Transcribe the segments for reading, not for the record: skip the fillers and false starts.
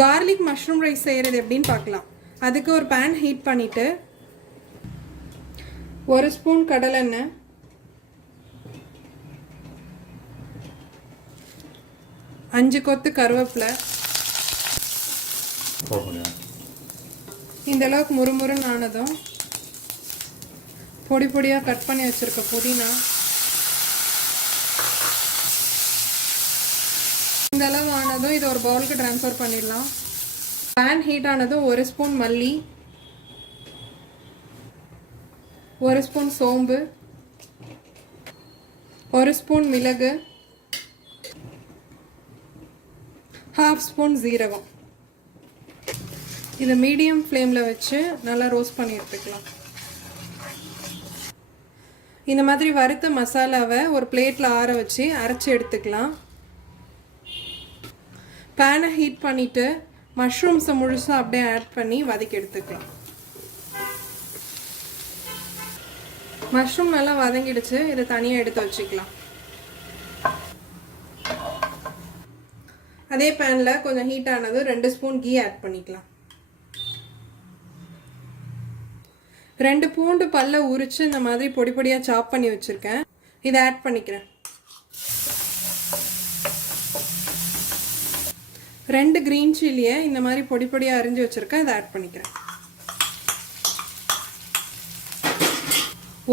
Garlic mushroom rice செய்கிறது எப்படின்னு பார்க்கலாம். அதுக்கு ஒரு பேன் ஹீட் பண்ணிவிட்டு 1 ஸ்பூன் கடலெண்ணெய், 5 கொத்து கருவேப்பிலை, இந்த அளவுக்கு முறுமுறுன்னு ஆனதும் பொடி பொடியாக கட் பண்ணி வச்சுருக்க புதினா, இந்த அளவு ஆனதும் இதை ஒரு பவுலுக்கு ட்ரான்ஸ்ஃபர் பண்ணிடலாம். பேன் ஹீட் ஆனதும் 1 ஸ்பூன் மல்லி, 1 ஸ்பூன் சோம்பு, 1 ஸ்பூன் மிளகு, 1/2 ஸ்பூன் ஜீரகம். இதை மீடியம் ஃப்ளேமில் வச்சு நல்லா ரோஸ்ட் பண்ணி எடுத்துக்கலாம். இந்த மாதிரி வறுத்த மசாலாவை ஒரு பிளேட்டில் ஆற வச்சு அரைச்சி எடுத்துக்கலாம். பேனை ஹீட் பண்ணிவிட்டு மஷ்ரூம்ஸை முழுசாக அப்படியே ஆட் பண்ணி வதக்கி எடுத்துக்கலாம். மஷ்ரூம் நல்லா வதங்கிடுச்சு. இதை தனியாக எடுத்து வச்சுக்கலாம். அதே பேனில் கொஞ்சம் ஹீட் ஆனது 2 ஸ்பூன் கீ ஆட் பண்ணிக்கலாம். 2 பூண்டு பல்ல உரித்து இந்த மாதிரி பொடி பொடியாக சாப் பண்ணி வச்சுருக்கேன். இதை ஆட் பண்ணிக்கிறேன். 2 கிரீன் சில்லியை இந்த மாதிரி பொடி பொடியாக அரிஞ்சு வச்சுருக்கேன். இதை ஆட் பண்ணிக்கிறேன்.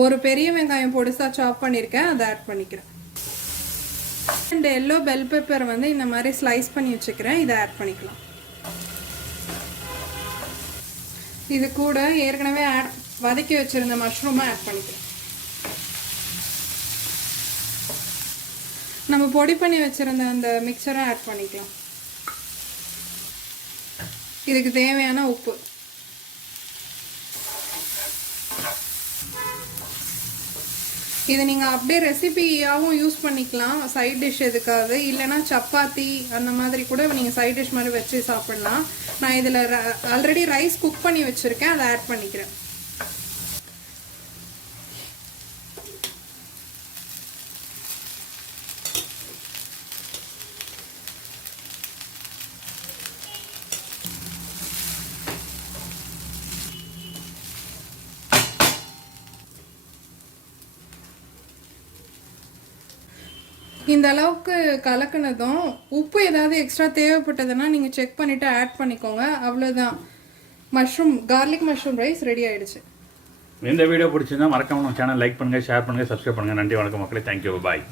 1 பெரிய வெங்காயம் பொடிசாக சாப் பண்ணியிருக்கேன். அதை ஆட் பண்ணிக்கிறேன். 2 எல்லோ பெல் பெப்பர் இந்த மாதிரி ஸ்லைஸ் பண்ணி வச்சுக்கிறேன். இதை ஆட் பண்ணிக்கலாம். இது கூட ஏற்கனவே வதக்கி வச்சுருந்த மஷ்ரூமை ஆட் பண்ணிக்கிறேன். நம்ம பொடி பண்ணி வச்சுருந்த அந்த மிக்சரை ஆட் பண்ணிக்கலாம். இதுக்கு தேவையான உப்பு, இது நீங்கள் அப்படியே ரெசிபியாகவும் யூஸ் பண்ணிக்கலாம் சைட் டிஷ் எதுக்காவது, இல்லைனா சப்பாத்தி அந்த மாதிரி கூட நீங்கள் சைட் டிஷ் மாதிரி வச்சு சாப்பிடலாம். நான் இதில் ஆல்ரெடி ரைஸ் குக் பண்ணி வச்சுருக்கேன். அதை ஆட் பண்ணிக்கிறேன். இந்த அளவுக்கு கலக்குனதும் உப்பு ஏதாவது எக்ஸ்ட்ரா தேவைப்பட்டதுன்னா நீங்கள் செக் பண்ணிவிட்டு ஆட் பண்ணிக்கோங்க. அவ்வளோதான், கார்லிக் மஷ்ரூம் ரைஸ் ரெடி ஆகிடுச்சு. இந்த வீடியோ பிடிச்சிருந்தா மறக்காம நம்ம சேனல் லைக் பண்ணுங்கள், ஷேர் பண்ணுங்கள், சப்ஸ்கிரைப் பண்ணுங்கள். நன்றி, வணக்கம் மக்களே. தேங்க்யூ, பாய்.